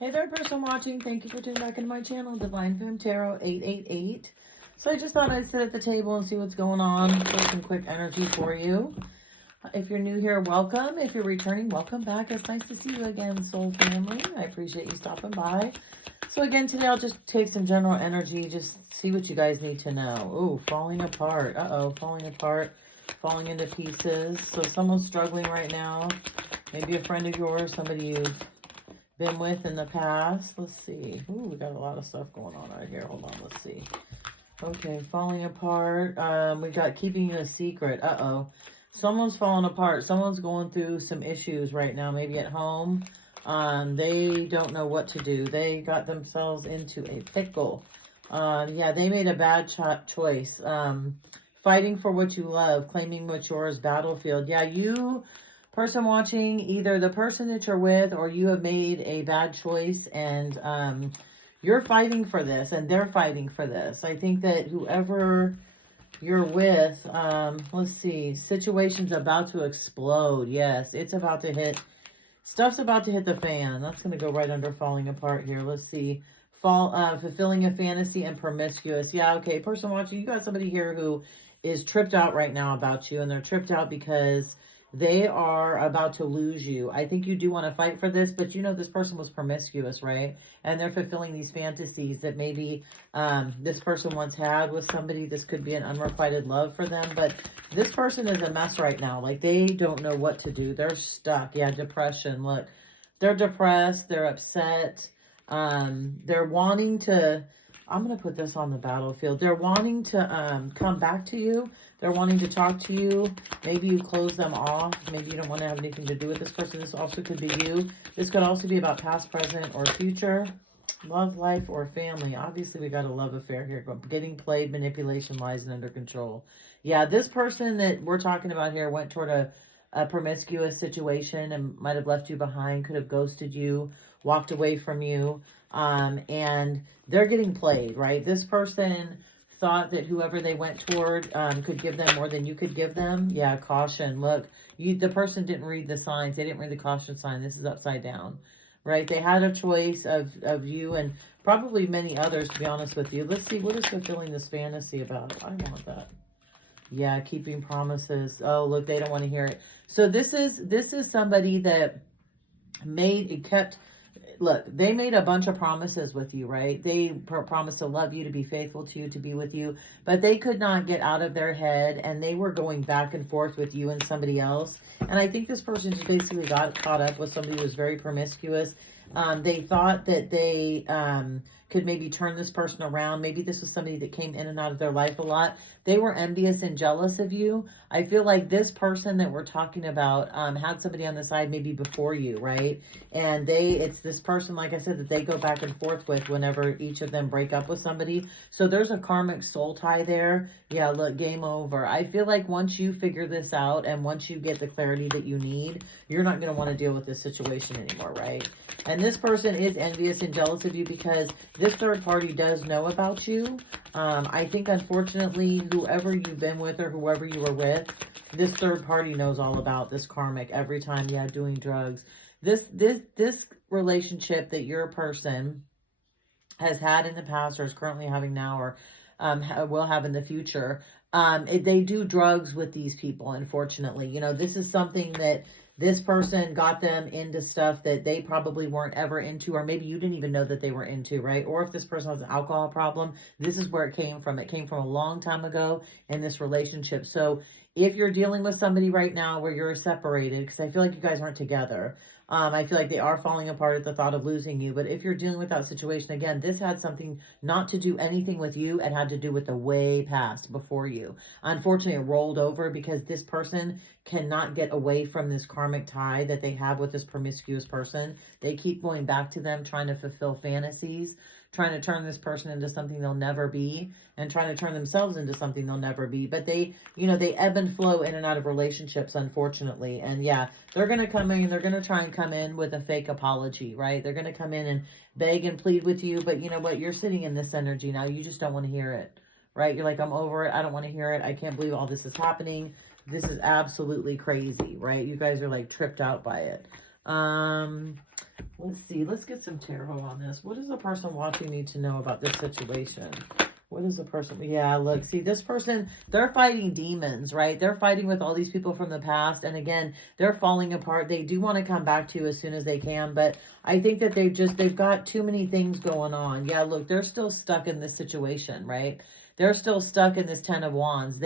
Hey there, person watching. Thank you for tuning back into my channel, Divine Femme Tarot 888. So I just thought I'd sit at the table and see what's going on. Put some quick energy for you. If you're new here, welcome. If you're returning, welcome back. It's nice to see you again, soul family. I appreciate you stopping by. So again, today I'll just take some general energy, just see what you guys need to know. Ooh, falling apart. Uh-oh, falling apart, falling into pieces. So someone's struggling right now. Maybe a friend of yours, somebody you've been with in the past. Let's see. Ooh, we got a lot of stuff going on right here. Hold on, let's see. Okay, falling apart. We got keeping you a secret. Uh-oh. Someone's falling apart. Someone's going through some issues right now, maybe at home. They don't know what to do. They got themselves into a pickle. Yeah, they made a bad choice. Fighting for what you love, claiming what's yours, battlefield. Yeah, you, person watching, either the person that you're with or you have made a bad choice and you're fighting for this and they're fighting for this. I think that whoever you're with, let's see, situation's about to explode. Yes, it's about to hit. Stuff's about to hit the fan. That's going to go right under falling apart here. Let's see. Fulfilling a fantasy and promiscuous. Yeah, okay. Person watching, you got somebody here who is tripped out right now about you, and they're tripped out because they are about to lose you. I think you do want to fight for this, but you know this person was promiscuous, right? And they're fulfilling these fantasies that maybe this person once had with somebody. This could be an unrequited love for them, but this person is a mess right now. Like, they don't know what to do. They're stuck. Yeah, depression. Look, they're depressed. They're upset. They're wanting to, I'm going to put this on the battlefield. They're wanting to come back to you. They're wanting to talk to you. Maybe you close them off. Maybe you don't want to have anything to do with this person. This also could be you. This could also be about past, present, or future. Love, life, or family. Obviously, we got a love affair here. Getting played, manipulation, lies, and under control. Yeah, this person that we're talking about here went toward a promiscuous situation and might have left you behind, could have ghosted you, walked away from you, and they're getting played, right? This person thought that whoever they went toward could give them more than you could give them. Yeah, caution. Look, the person didn't read the signs. They didn't read the caution sign. This is upside down, right? They had a choice of you and probably many others, to be honest with you. Let's see, what is fulfilling this fantasy about? I want that. Yeah, keeping promises. Oh, look, they don't want to hear it. So this is somebody that look, they made a bunch of promises with you, right? They promised to love you, to be faithful to you, to be with you, but they could not get out of their head, and they were going back and forth with you and somebody else. And I think this person just basically got caught up with somebody who was very promiscuous. They thought that they could maybe turn this person around. Maybe this was somebody that came in and out of their life a lot. They were envious and jealous of you. I feel like this person that we're talking about had somebody on the side maybe before you, right? And it's this person, like I said, that they go back and forth with whenever each of them break up with somebody. So there's a karmic soul tie there. Yeah, look, game over. I feel like once you figure this out and once you get the clarity that you need, you're not going to want to deal with this situation anymore, right? And this person is envious and jealous of you because this third party does know about you. I think, unfortunately, whoever you've been with or whoever you were with, this third party knows all about this karmic every time, yeah, doing drugs. This relationship that your person has had in the past or is currently having now or will have in the future, they do drugs with these people, unfortunately. You know, this is something that this person got them into stuff that they probably weren't ever into, or maybe you didn't even know that they were into, right? Or if this person has an alcohol problem, this is where it came from. It came from a long time ago in this relationship. So if you're dealing with somebody right now where you're separated, because I feel like you guys aren't together, I feel like they are falling apart at the thought of losing you. But if you're dealing with that situation, again, this had something not to do anything with you. It had to do with the way past before you. Unfortunately, it rolled over because this person cannot get away from this karmic tie that they have with this promiscuous person. They keep going back to them, trying to fulfill fantasies, trying to turn this person into something they'll never be, and trying to turn themselves into something they'll never be. But they ebb and flow in and out of relationships, unfortunately. And yeah, they're going to come in, they're going to try and come in with a fake apology, right? They're going to come in and beg and plead with you, but you know what? You're sitting in this energy now. You just don't want to hear it, right? You're like, I'm over it. I don't want to hear it. I can't believe all this is happening. This is absolutely crazy, right? You guys are like tripped out by it. Let's see. Let's get some tarot on this. What does the person watching need to know about this situation? What is the person? Yeah, look, see, this person, they're fighting demons, right? They're fighting with all these people from the past. And again, they're falling apart. They do want to come back to you as soon as they can. But I think that they've got too many things going on. Yeah, look, they're still stuck in this situation, right? They're still stuck in this 10 of Wands.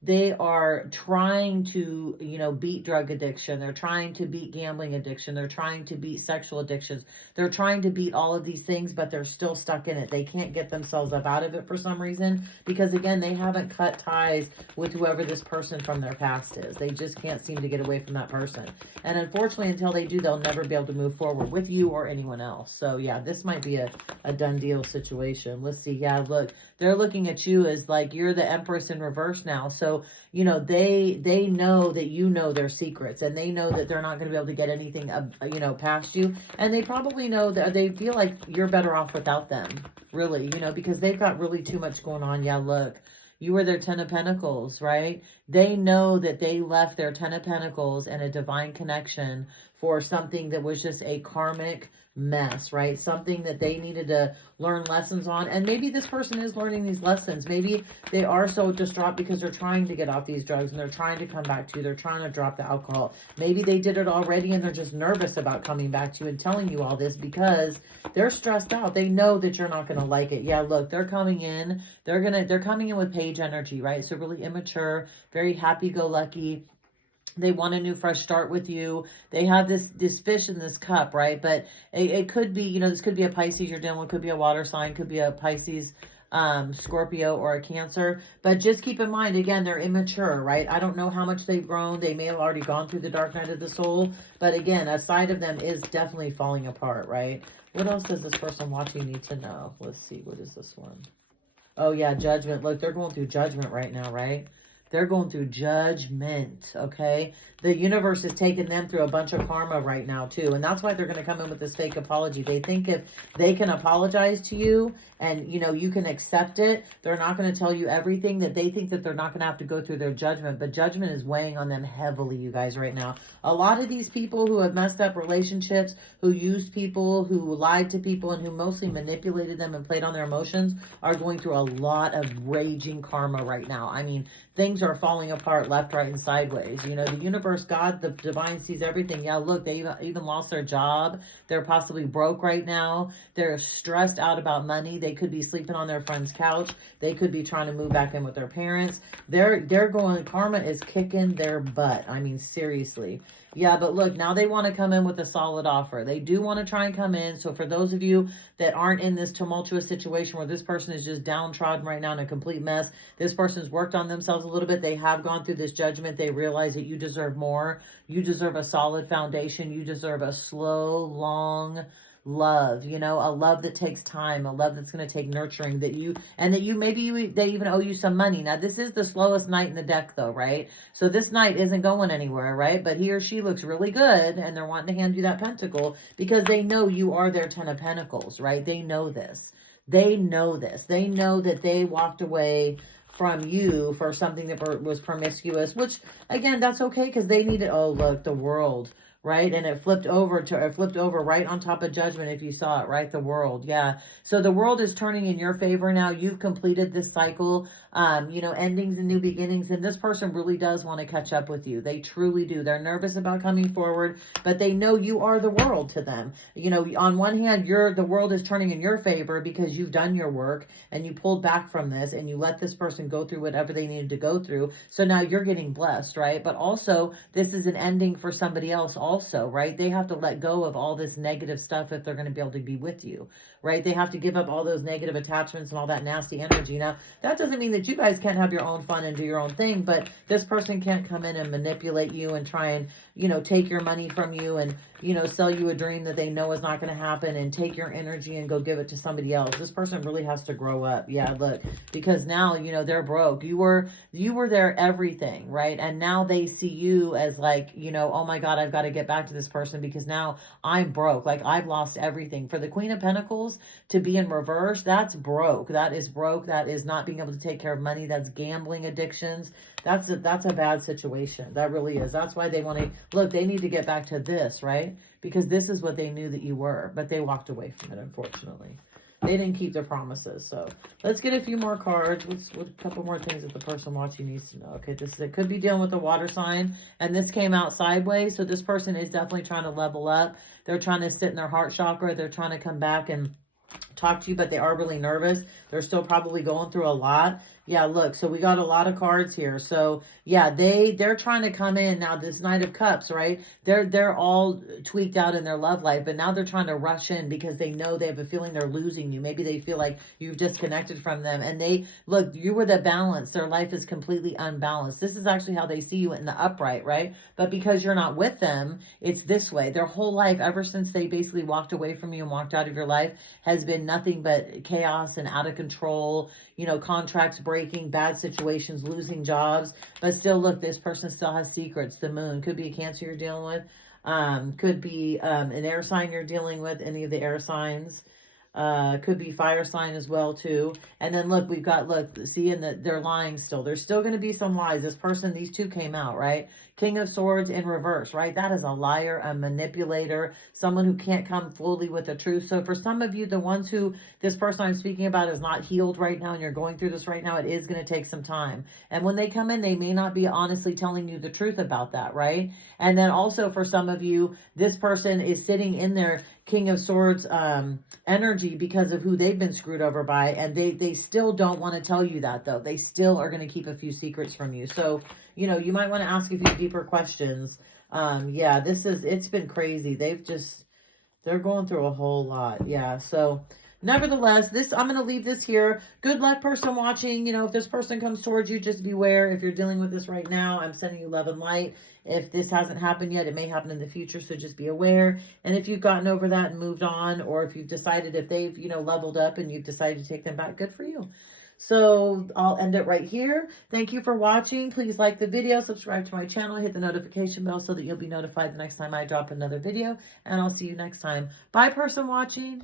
They are trying to, beat drug addiction. They're trying to beat gambling addiction. They're trying to beat sexual addictions. They're trying to beat all of these things, but they're still stuck in it. They can't get themselves up out of it for some reason because, again, they haven't cut ties with whoever this person from their past is. They just can't seem to get away from that person. And unfortunately, until they do, they'll never be able to move forward with you or anyone else. So, yeah, this might be a done deal situation. Let's see. Yeah, look, they're looking at you as like you're the Empress in reverse now. So, they know that you know their secrets, and they know that they're not going to be able to get anything, past you. And they probably know that they feel like you're better off without them, really, because they've got really too much going on. Yeah, look, you were their 10 of Pentacles, right? They know that they left their 10 of Pentacles and a divine connection for something that was just a karmic mess, right? Something that they needed to learn lessons on. And maybe this person is learning these lessons. Maybe they are so distraught because they're trying to get off these drugs and they're trying to come back to you. They're trying to drop the alcohol. Maybe they did it already and they're just nervous about coming back to you and telling you all this because they're stressed out. They know that you're not going to like it. Yeah, look, they're coming in. They're coming in with page energy, right? So really immature, very happy-go-lucky. They want a new fresh start with you. They have this fish in this cup, right? But it could be, this could be a Pisces you're dealing with, could be a water sign, could be a Pisces, Scorpio, or a Cancer. But just keep in mind, again, they're immature, right? I don't know how much they've grown. They may have already gone through the dark night of the soul. But again, a side of them is definitely falling apart, right? What else does this person watching need to know? Let's see. What is this one? Oh, yeah, judgment. Look, they're going through judgment right now, right? They're going through judgment, okay? The universe is taking them through a bunch of karma right now, too. And that's why they're going to come in with this fake apology. They think if they can apologize to you and, you can accept it, they're not going to tell you everything, that they think that they're not going to have to go through their judgment. But judgment is weighing on them heavily, you guys, right now. A lot of these people who have messed up relationships, who used people, who lied to people, and who mostly manipulated them and played on their emotions are going through a lot of raging karma right now. I mean, things are falling apart left, right, and sideways. The universe, God, the divine sees everything. Yeah, look, they even lost their job. They're possibly broke right now. They're stressed out about money. They could be sleeping on their friend's couch. They could be trying to move back in with their parents. They're going, karma is kicking their butt. I mean, seriously. Yeah, but look, now they want to come in with a solid offer. They do want to try and come in. So for those of you that aren't in this tumultuous situation where this person is just downtrodden right now in a complete mess, this person's worked on themselves a little bit. They have gone through this judgment. They realize that you deserve more. You deserve a solid foundation. You deserve a slow, long love, a love that takes time, a love that's going to take nurturing, they even owe you some money. Now, this is the slowest knight in the deck though, right? So this knight isn't going anywhere, right? But he or she looks really good and they're wanting to hand you that pentacle because they know you are their 10 of Pentacles, right? They know this. They know this. They know that they walked away from you for something that was promiscuous, which again, that's okay because they needed, oh, look, the World. Right? And it flipped over right on top of judgment. If you saw it, right? The World. Yeah. So the World is turning in your favor now. You've completed this cycle, endings and new beginnings. And this person really does want to catch up with you. They truly do. They're nervous about coming forward, but they know you are the world to them. On one hand, the world is turning in your favor because you've done your work and you pulled back from this and you let this person go through whatever they needed to go through. So now you're getting blessed, right? But also this is an ending for somebody else also, right? They have to let go of all this negative stuff if they're going to be able to be with you, right? They have to give up all those negative attachments and all that nasty energy. Now, that doesn't mean that you guys can't have your own fun and do your own thing, but this person can't come in and manipulate you and try and, take your money from you and, sell you a dream that they know is not going to happen and take your energy and go give it to somebody else. This person really has to grow up. Yeah, look, because now, they're broke. You were their everything, right? And now they see you as like, oh my God, I've got to get back to this person because now I'm broke. Like I've lost everything. For the Queen of Pentacles to be in reverse, that's broke. That is broke. That is not being able to take care of money. That's gambling addictions. That's a bad situation. That really is. That's why they want to, look, they need to get back to this, right? Because this is what they knew that you were, but they walked away from it, unfortunately. They didn't keep their promises. So let's get a few more cards. Let's a couple more things that the person watching needs to know. Okay, it could be dealing with a water sign, and this came out sideways. So this person is definitely trying to level up. They're trying to sit in their heart chakra. They're trying to come back and talk to you, but they are really nervous. They're still probably going through a lot. Yeah, look, so we got a lot of cards here. So yeah, they're trying to come in now. This Knight of Cups, right? They're all tweaked out in their love life, but now they're trying to rush in because they know they have a feeling they're losing you. Maybe they feel like you've disconnected from them, and they look, you were the balance. Their life is completely unbalanced. This is actually how they see you in the upright, right? But because you're not with them, it's this way. Their whole life, ever since they basically walked away from you and walked out of your life, has been nothing but chaos and out of control, you know, contracts breaking, bad situations, losing jobs. But still, look, this person still has secrets. The Moon could be a Cancer you're dealing with. Could be an air sign you're dealing with, any of the air signs. Could be fire sign as well too. And then look, we've got, look, see, they're lying still. There's still going to be some lies. This person, these two came out, right? King of Swords in reverse, right? That is a liar, a manipulator, someone who can't come fully with the truth. So for some of you, the ones who this person I'm speaking about is not healed right now and you're going through this right now, it is going to take some time. And when they come in, they may not be honestly telling you the truth about that, right? And then also for some of you, this person is sitting in their King of Swords energy because of who they've been screwed over by, and they still don't want to tell you that, though. They still are going to keep a few secrets from you. So, you know, you might want to ask a few deeper questions. Yeah, it's been crazy. They're going through a whole lot. Yeah, so nevertheless, I'm going to leave this here. Good luck, person watching. You know, if this person comes towards you, just beware. If you're dealing with this right now, I'm sending you love and light. If this hasn't happened yet, it may happen in the future, so just be aware. And if you've gotten over that and moved on, or if you've decided, if they've, you know, leveled up and you've decided to take them back, good for you. So I'll end it right here. Thank you for watching. Please like the video, subscribe to my channel, hit the notification bell so that you'll be notified the next time I drop another video. And I'll see you next time. Bye, person watching.